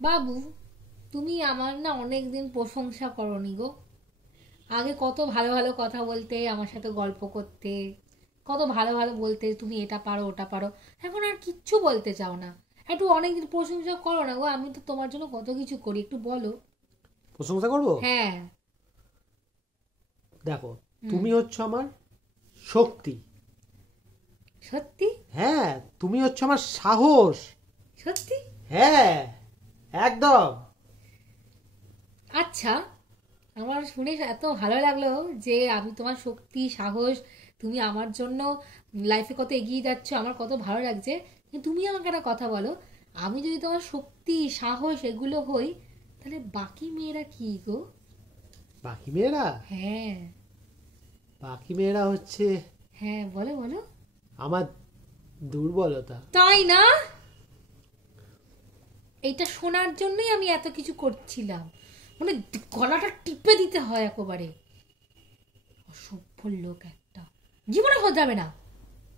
বাবু, তুমি আমার না অনেক দিন প্রশংসা করনি গো। আগে কত ভালো ভালো কথা বলতে, আমার সাথে গল্প করতে, কত ভালো ভালো বলতে তুমি এটা পারো ওটা পারো। এখন আর কিচ্ছু বলতে চাও না। একটু অনেকদিন প্রশংসা করো না গো, আমি তো তোমার জন্য কত কিছু করি, একটু বলো। প্রশংসা করব? হ্যাঁ। দেখো, হুম। তুমি হচ্ছে আমার শক্তি। সত্যি? হ্যাঁ, তুমি হচ্ছে আমার সাহস। সত্যি? হ্যাঁ, একদম। আচ্ছা, আমার শুনে এত ভালো লাগলো যে আমি তোমার শক্তি সাহস, তুমি আমার জন্য লাইফে কত এগিয়ে যাচ্ছ, আমার কত ভালো লাগছে। কিন্তু তুমি আমাকে একটা কথা বলো, আমি যদি তোমার শক্তি সাহস এগুলো হই, তাহলে বাকি মেয়েরা কি গো? বাকি মেয়েরা? হ্যাঁ। বাকি মেয়েরা হচ্ছে হ্যাঁ, বলো বলো। আমার দুর্বলতা। তাই না? এইটা শোনার জন্যই আমি এত কিছু করছিলাম। মানে গলাটা টিপে দিতে হয় একেবারে। অসভ্য লোক একটা, জীবনে হয়ে যাবে না।